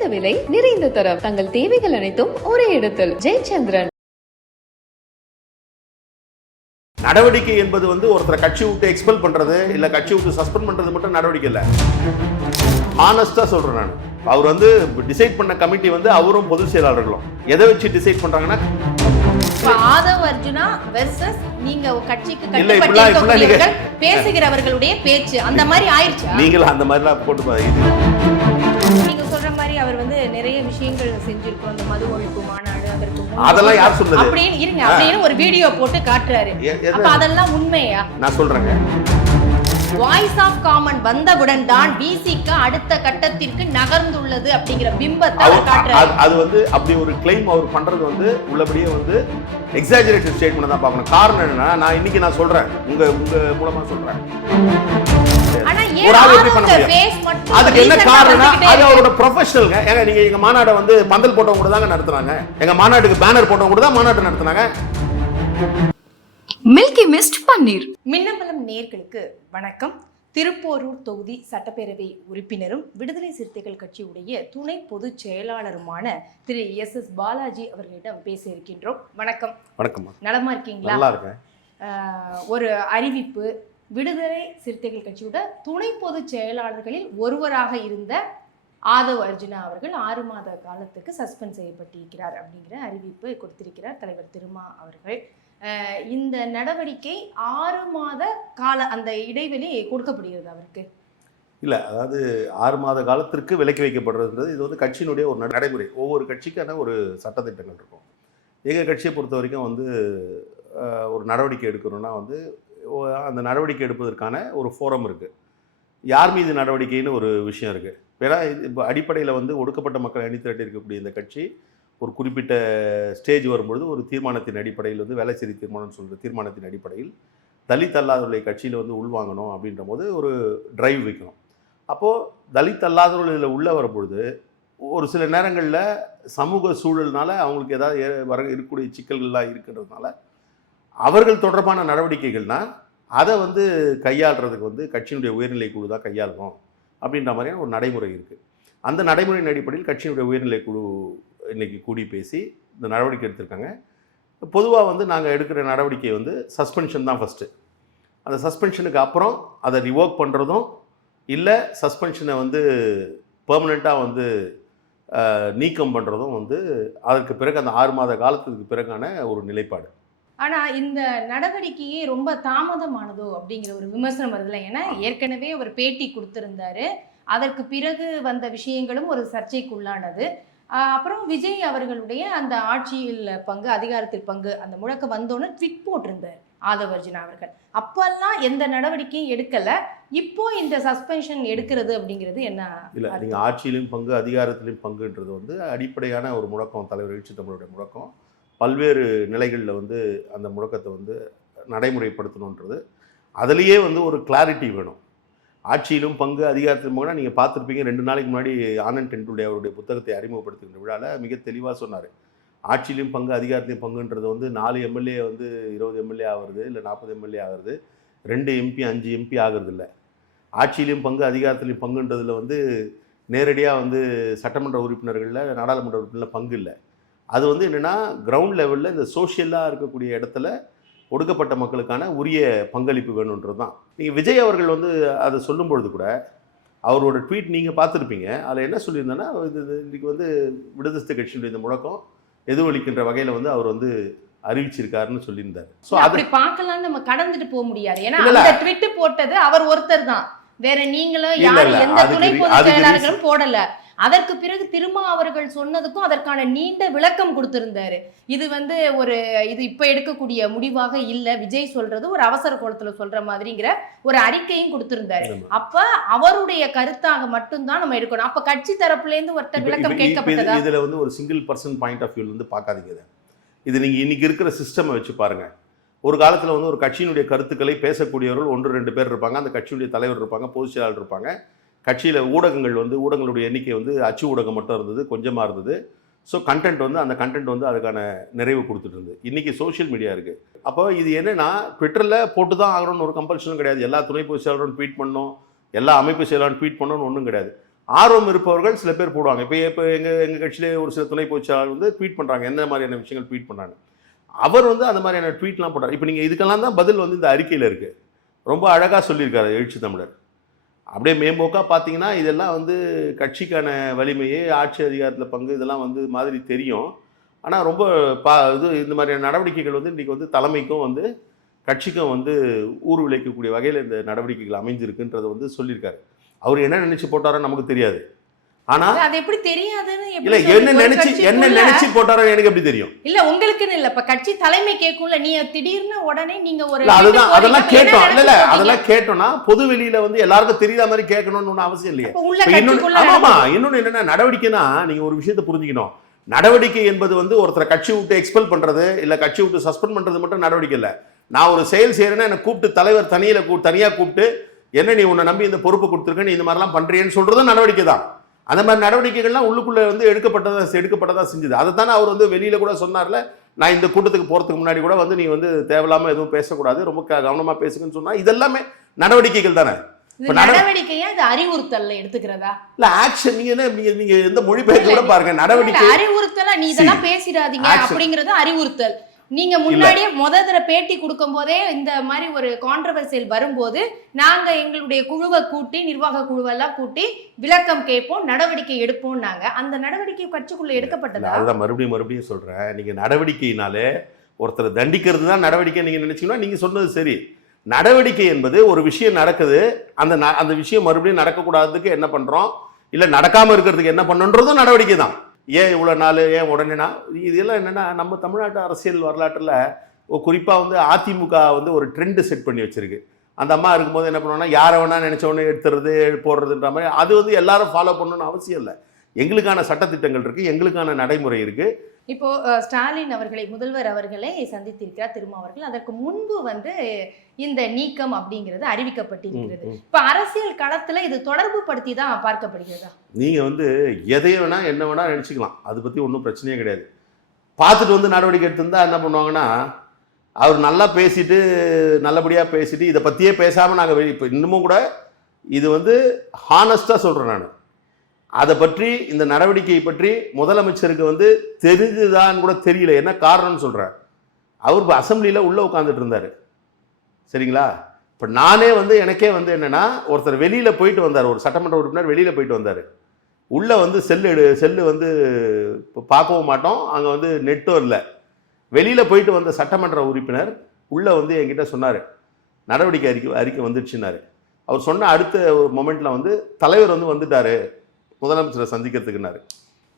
குறைந்த விலை நிறைந்த தரம். தங்கள் தேவைகள் அனைத்தும் ஒரே இடத்தில். ஜெயச்சந்திரன். நடவடிக்கை என்பது வந்து ஒருத்தரை கட்சி விட்டு எக்ஸ்பெல் பண்றது இல்ல கட்சி விட்டு சஸ்பெண்ட் பண்றது மட்டும் நடவடிக்கை இல்ல. ஆனஸ்டா சொல்றேன் நான். அவர் வந்து டிசைட் பண்ண கமிட்டி வந்து அவரும் பொதுச் செயலாளர்களும் எதை வச்சு டிசைட் பண்றாங்கன்னா ஆதவ் அர்ஜுனா வெர்சஸ் நீங்க கட்சிக்கு கட்டுப்பட்டிருக்கவர்கள் பேசுகிறவர்களுடைய பேச்சு அந்த மாதிரி ஆயிருச்சு. நீங்க அந்த மாதிரிலாம் போட்டு நீங்க சொல்ற மாதிரி அவர் வந்து நிறைய விஷயங்கள் செஞ்சிருக்கோம். அந்த மது ஒழிப்பு மாநாடு அதற்கு அதெல்லாம் யார் சொன்னது அப்படின்னு இருங்க அப்படின்னு ஒரு வீடியோ போட்டு காட்டுறாரு. அப்ப அதெல்லாம் உண்மையா? நான் சொல்றேங்க. வாய்ஸ் ஆஃப் காமன் வந்தவுடன் தான் பிசிக்கு அடுத்த கட்டத்திற்கு நகர்ந்துள்ளது அப்படிங்கிற பிம்பத்தை அவர் காட்டுறாரு. அது வந்து அப்படி ஒரு கிளைம் அவர் பண்றது வந்து உள்ளபடியே வந்து எக்ஸாஜரேட்டட் ஸ்டேட்மென்ட் தான் பார்க்கணும். காரணம் என்னன்னா நான் இன்னைக்கு நான் சொல்றேன் உங்க மூலமா சொல்றேன். ஆனா ஒரு ஆள் எப்படி பண்ண முடியும்? அதுக்கு என்ன காரணம்? அது அவரோட ப்ரொஃபஷனல்ங்க. ஏங்க நீங்க எங்க மாநாட்டை வந்து பந்தல் போட்டவங்க கூட தாங்க நடத்துறாங்க. எங்க மாநாட்டுக்கு பேனர் போட்டவங்க கூட தான் மாநாட்டை நடத்துனாங்க. மில்கி மிஸ்ட் பன்னீர். மின்னம்பலம் நேயர்களுக்கு வணக்கம். திருப்போரூர் தொகுதி சட்டப்பேரவை உறுப்பினரும் விடுதலை சிறுத்தைகள் கட்சியுடைய துணை பொதுச் செயலாளருமான திரு எஸ் பாலாஜி அவர்களிடம் பேச இருக்கின்றோம். வணக்கம். வணக்கம். நலமா இருக்கீங்களா? நல்லா இருக்கேன். ஒரு அறிவிப்பு, விடுதலை சிறுத்தைகள் கட்சியோட துணை பொதுச் செயலாளர்களில் ஒருவராக இருந்த ஆதவ் அர்ஜுனா அவர்கள் 6 மாத காலத்துக்கு சஸ்பெண்ட் செய்யப்பட்டிருக்கிறார் அப்படிங்கிற அறிவிப்பு கொடுத்திருக்கிறார் தலைவர் திருமா அவர்கள். இந்த நடவடிக்கை 6 மாத கால அந்த இடைவெளி கொடுக்கப்படுகிறது அவருக்கு இல்லை. அதாவது 6 மாத காலத்திற்கு விலக்கி வைக்கப்படுறதுன்றது இது வந்து கட்சியினுடைய ஒரு நடைமுறை. ஒவ்வொரு கட்சிக்கான ஒரு சட்டத்திட்டங்கள் இருக்கும். எங்கள் கட்சியை பொறுத்த வரைக்கும் வந்து ஒரு நடவடிக்கை எடுக்கணும்னா வந்து அந்த நடவடிக்கை எடுப்பதற்கான ஒரு ஃபோரம் இருக்குது. யார் மீது நடவடிக்கைன்னு ஒரு விஷயம் இருக்குது. ஏன்னா இப்போ அடிப்படையில் வந்து ஒடுக்கப்பட்ட மக்கள் அணிதிரட்டி இருக்கக்கூடிய இந்த கட்சி ஒரு குறிப்பிட்ட ஸ்டேஜ் வரும்பொழுது ஒரு தீர்மானத்தின் அடிப்படையில் வந்து வேலை செய்தி தீர்மானம் சொல்கிற தீர்மானத்தின் அடிப்படையில் தலித் அல்லாதவர்களை கட்சியில் வந்து உள்வாங்கணும் அப்படின்ற போது ஒரு டிரைவ் வைக்கணும். அப்போது தலித் அல்லாதவர்கள் இதில் உள்ளே வரும்பொழுது ஒரு சில நேரங்களில் சமூக சூழல்னால அவங்களுக்கு ஏதாவது இருக்கக்கூடிய சிக்கல்கள்லாம் இருக்கின்றதுனால அவர்கள் தொடர்பான நடவடிக்கைகள்னால் அதை வந்து கையாளுறதுக்கு வந்து கட்சியினுடைய உயர்நிலை குழு தான் கையாளணும் அப்படின்ற மாதிரியான ஒரு நடைமுறை இருக்குது. அந்த நடைமுறையின் அடிப்படையில் கட்சியினுடைய உயர்நிலை குழு இன்றைக்கி கூடி பேசி இந்த நடவடிக்கை எடுத்திருக்காங்க. பொதுவாக வந்து நாங்கள் எடுக்கிற நடவடிக்கை வந்து சஸ்பென்ஷன் தான் ஃபஸ்ட்டு. அந்த சஸ்பென்ஷனுக்கு அப்புறம் அதை ரிவோக் பண்ணுறதும் இல்லை சஸ்பென்ஷனை வந்து பெர்மனெண்ட்டாக வந்து நீக்கம் பண்ணுறதும் வந்து அதற்கு பிறகு அந்த 6 மாத காலத்துக்கு பிறகான ஒரு நிலைப்பாடு. ஆனால் இந்த நடவடிக்கையே ரொம்ப தாமதமானதோ அப்படிங்கிற ஒரு விமர்சனம் வருதுல்ல. ஏன்னா ஏற்கனவே ஒரு பேட்டி கொடுத்துருந்தாரு. அதற்கு பிறகு வந்த விஷயங்களும் ஒரு சர்ச்சைக்குள்ளானது. அப்புறம் விஜய் அவர்களுடைய அந்த ஆட்சியில் பங்கு, அதிகாரத்தில் பங்கு, அந்த முழக்கம் வந்தோன்னு ட்விட் போட்டிருந்தார் ஆதவ் அர்ஜுனா அவர்கள். அப்பெல்லாம் எந்த நடவடிக்கையும் எடுக்கலை. இப்போ இந்த சஸ்பென்ஷன் எடுக்கிறது அப்படிங்கிறது என்ன? இல்லை, நீங்கள் ஆட்சியிலும் பங்கு அதிகாரத்திலும் பங்குன்றது வந்து அடிப்படையான ஒரு முழக்கம். தலைவர் எழுச்சி தமிழுடைய முழக்கம். பல்வேறு நிலைகளில் வந்து அந்த முழக்கத்தை வந்து நடைமுறைப்படுத்தணுன்றது அதுலேயே வந்து ஒரு கிளாரிட்டி வேணும். ஆட்சியிலும் பங்கு அதிகாரத்திலும் பங்குனா நீங்கள் பார்த்துருப்பீங்க. 2 நாளைக்கு முன்னாடி ஆனந்த் டென்டுடைய அவருடைய புத்தகத்தை அறிமுகப்படுத்துகின்ற விழாவில் மிக தெளிவாக சொன்னார். ஆட்சியிலும் பங்கு அதிகாரத்திலும் பங்குன்றது வந்து 4 எம்எல்ஏ வந்து 20 எம்எல்ஏ ஆகுறது, இல்லை 40 எம்எல்ஏ ஆகுறது, 2 எம்பி 5 எம்பி ஆகுறது இல்லை. ஆட்சியிலும் பங்கு அதிகாரத்திலையும் பங்குன்றதில் வந்து நேரடியாக வந்து சட்டமன்ற உறுப்பினர்களில் நாடாளுமன்ற உறுப்பினரில் பங்கு இல்லை. அது வந்து என்னென்னா கிரவுண்ட் லெவலில் இந்த சோஷியலாக இருக்கக்கூடிய இடத்துல ஒடுக்கப்பட்ட மக்களுக்கான உரிய பங்களிப்பு வேணுன்றது தான். நீங்கள் விஜய் அவர்கள் வந்து அதை சொல்லும்பொழுது கூட அவரோட ட்வீட் நீங்கள் பார்த்துருப்பீங்க. அதில் என்ன சொல்லியிருந்தேன்னா, இன்றைக்கி வந்து விடுதலை கட்சியினுடைய இந்த முழக்கம் எதிரொலிக்கின்ற வகையில் வந்து அவர் வந்து அறிவிச்சிருக்காருன்னு சொல்லியிருந்தார். ஸோ அப்படி பார்க்கலாம், நம்ம கடந்துட்டு போக முடியாது. ஏன்னா அந்த ட்வீட் போட்டது அவர் ஒருத்தர் தான், வேற நீங்களும் யாரும் எந்த துணை பொதுச் செயலாளர்களும் போடல. அதற்கு பிறகு திருமா அவர்கள் சொன்னதுக்கும் அதற்கான நீண்ட விளக்கம் கொடுத்திருந்தாரு. இது வந்து இது இப்ப எடுக்கக்கூடிய முடிவாக இல்ல, விஜய் சொல்றது ஒரு அவசர கோலத்துல சொல்ற மாதிரிங்கிற ஒரு அறிக்கையும் கொடுத்திருந்தாரு. அப்ப அவருடைய கருத்தாக மட்டும்தான் நம்ம எடுக்கணும். அப்ப கட்சி தரப்புல இருந்து ஒருத்தர் விளக்கம் கேட்கப்பட்டதா? இதுல வந்து ஒரு சிங்கிள் பர்சன் பாயிண்ட் ஆஃப் வியூல இருந்து பார்க்காதீங்க. இது நீங்க இன்னைக்கு இருக்கிற சிஸ்டம் வச்சு பாருங்க. ஒரு காலத்துல வந்து ஒரு கட்சியினுடைய கருத்துக்களை பேசக்கூடியவர்கள் 1-2 பேர் இருப்பாங்க. அந்த கட்சியுடைய தலைவர் இருப்பாங்க, பொதுச் செயலாளர் இருப்பாங்க. கட்சியில் ஊடகங்களுடைய எண்ணிக்கை வந்து அச்சு ஊடகம் மட்டும் இருந்தது, கொஞ்சமாக இருந்தது. ஸோ கண்டென்ட் வந்து அந்த கண்டென்ட் வந்து அதுக்கான நிறைவு கொடுத்துட்டு இருந்தது. இன்றைக்கி சோஷியல் மீடியா இருக்குது. அப்போ இது என்னென்னா, ட்விட்டரில் போட்டு தான் ஆகணும்னு ஒரு கம்பல்ஷனும் கிடையாது. எல்லா துணை பொதுச் செயலாளரும் ட்வீட் பண்ணணும், எல்லா அமைப்பு செயலாளரும் ட்வீட் பண்ணணும்னு ஒன்றும் கிடையாது. ஆர்வம் இருப்பவர்கள் சில பேர் போடுவாங்க. இப்போ எங்கள் கட்சியிலே ஒரு சில துணை பொதுச்செயலாளர் வந்து ட்வீட் பண்ணுறாங்க, எந்த மாதிரியான விஷயங்கள் ட்வீட் பண்ணுறாங்க. அவர் வந்து அந்த மாதிரியான ட்வீட்லாம் போடுறாரு. இப்போ நீங்கள் இதுக்கெல்லாம் தான் பதில் வந்து இந்த அறிக்கையில் இருக்குது. ரொம்ப அழகாக சொல்லியிருக்காரு எழுச்சி தமிழர். அப்படியே மேம்போக்காக பார்த்தீங்கன்னா இதெல்லாம் வந்து கட்சிக்கான வலிமையே, ஆட்சி அதிகாரத்தில் பங்கு, இதெல்லாம் வந்து மாதிரி தெரியும். ஆனால் ரொம்ப இந்த மாதிரியான நடவடிக்கைகள் வந்து இன்றைக்கி வந்து தலைமைக்கும் வந்து கட்சிக்கும் வந்து ஊர் விளைக்கக்கூடிய வகையில் இந்த நடவடிக்கைகள் அமைஞ்சிருக்குன்றதை வந்து சொல்லியிருக்காரு. அவர் என்ன நினைச்சு போட்டாரோ நமக்கு தெரியாது. ஆனா அது எப்படி தெரியாதுன்னு இல்ல என்ன நினைச்சு போட்டாரோ எனக்கு எப்படி தெரியும்? இல்ல உங்களுக்குன்னு இல்ல, இப்ப கட்சி தலைமை கேட்கும்ல, நீ திடீர்னு உடனே நீங்க ஒரு அதெல்லாம் கேட்டோம். இல்ல அதெல்லாம் கேட்டோம்னா பொது வெளியில வந்து எல்லாருக்கும் தெரியாத மாதிரி கேட்கணும்னு ஒன்றும் அவசியம் இல்லையா? இன்னொன்னு என்னன்னா, நடவடிக்கைனா நீங்க ஒரு விஷயத்தை புரிஞ்சுக்கணும். நடவடிக்கை என்பது வந்து ஒருத்தரை கட்சி விட்டு எக்ஸ்பெல் பண்றது இல்ல கட்சி விட்டு சஸ்பெண்ட் பண்றது மட்டும் நடவடிக்கை இல்லை. நான் ஒரு செயல் செய்யறேன்னா என்னை கூப்பிட்டு தலைவர் தனியா கூப்பிட்டு என்ன நீ உன்னை நம்பி இந்த பொறுப்பு கொடுத்துருக்க, நீ இந்த மாதிரிலாம் பண்றியேன்னு சொல்றதும் நடவடிக்கை தான். அந்த மாதிரி நடவடிக்கைகள்லாம் உள்ளுக்குள்ள வந்து எடுக்கப்பட்டதா செஞ்சது. அதை தானே அவர் வந்து வெளியில கூட சொன்னார்ல, நான் இந்த கூட்டத்துக்கு போறதுக்கு முன்னாடி கூட வந்து நீ வந்து தேவையில்லாம எதுவும் பேசக்கூடாது, ரொம்ப கவனமா பேசுங்கன்னு சொன்னா இதெல்லாமே நடவடிக்கைகள் தானே. நடவடிக்கையா இது அறிவுறுத்தல் எடுத்துக்கிறதா இல்ல ஆக்ஷன்? நீங்க எந்த மொழிபெயர்ப்பு கூட பாருங்க, நடவடிக்கை அறிவுறுத்தலா நீ இதெல்லாம் பேசிடாதீங்க அப்படிங்கறது அறிவுறுத்தல். நீங்க முன்னாடியே தடவை பேட்டி கொடுக்கும் போதே இந்த மாதிரி ஒரு கான்ட்ரவர்சியல் வரும்போது நாங்க எங்களுடைய குழுவை கூட்டி, நிர்வாக குழுவெல்லாம் கூட்டி விளக்கம் கேட்போம், நடவடிக்கை எடுப்போம். நாங்க அந்த நடவடிக்கை கட்சிக்குள்ள எடுக்கப்பட்டதா? அதுதான் மறுபடியும் சொல்றேன். நீங்க நடவடிக்கையினாலே ஒருத்தரை தண்டிக்கிறது தான் நடவடிக்கை நீங்க நினைச்சீங்கன்னா நீங்க சொன்னது சரி. நடவடிக்கை என்பது ஒரு விஷயம் நடக்குது, அந்த விஷயம் மறுபடியும் நடக்கக்கூடாததுக்கு என்ன பண்றோம், இல்ல நடக்காம இருக்கிறதுக்கு என்ன பண்ணணுன்றதும் நடவடிக்கை தான். ஏன் இவ்வளோ நாள், ஏன் உடனேனா, இதெல்லாம் என்னென்னா நம்ம தமிழ்நாட்டு அரசியல் வரலாற்றில் குறிப்பாக வந்து அதிமுக வந்து ஒரு ட்ரெண்டு செட் பண்ணி வச்சிருக்கு. அந்த அம்மா இருக்கும்போது என்ன பண்ணுவோம்னா, யாரை வேணா நினச்சவொடனே எடுத்துறது போடுறதுன்ற மாதிரி. அது வந்து எல்லாரும் ஃபாலோ பண்ணணும்னு அவசியம் இல்லை. எங்களுக்கான சட்டத்திட்டங்கள் இருக்குது, எங்களுக்கான நடைமுறை இருக்குது. இப்போ ஸ்டாலின் அவர்களை, முதல்வர் அவர்களை சந்தித்திருக்கிறார் திருமாவர்கள். அதற்கு முன்பு வந்து இந்த நீக்கம் அப்படிங்கிறது அறிவிக்கப்பட்டிருக்கிறது. இப்ப அரசியல் களத்துல இது தொடர்பு படுத்தி தான் பார்க்கப்படுகிறதா? நீங்க வந்து எதை வேணா என்ன வேணா நினைச்சுக்கலாம், அதை பத்தி ஒன்றும் பிரச்சனையே கிடையாது. பார்த்துட்டு வந்து நடவடிக்கை எடுத்திருந்தா என்ன பண்ணுவாங்கன்னா, அவர் நல்லா பேசிட்டு நல்லபடியா பேசிட்டு இதை பத்தியே பேசாம நாங்கள் இப்போ இன்னமும் கூட இது வந்து ஹானஸ்டா சொல்றேன் நான், அதை பற்றி இந்த நடவடிக்கையை பற்றி முதலமைச்சருக்கு வந்து தெரிஞ்சுதான் கூட தெரியல. என்ன காரணம்னு சொல்கிறேன். அவர் அசம்பிளியில் உள்ளே உட்காந்துட்டு இருந்தார், சரிங்களா? இப்போ நானே வந்து எனக்கே வந்து என்னென்னா, ஒருத்தர் வெளியில் போயிட்டு வந்தார், ஒரு சட்டமன்ற உறுப்பினர் வெளியில் போயிட்டு வந்தார். உள்ளே வந்து செல்லு வந்து இப்போ பார்க்கவும் மாட்டோம், அங்கே வந்து நெட்டும் இல்லை. வெளியில் போயிட்டு வந்த சட்டமன்ற உறுப்பினர் உள்ளே வந்து என்கிட்ட சொன்னார், நடவடிக்கை அறிக்கை வந்துடுச்சுன்னாரு. அவர் சொன்ன அடுத்த ஒரு மொமெண்ட்டில் வந்து தலைவர் வந்து வந்துட்டார் முதலமைச்சரை சந்திக்கிறதுக்குனாரு.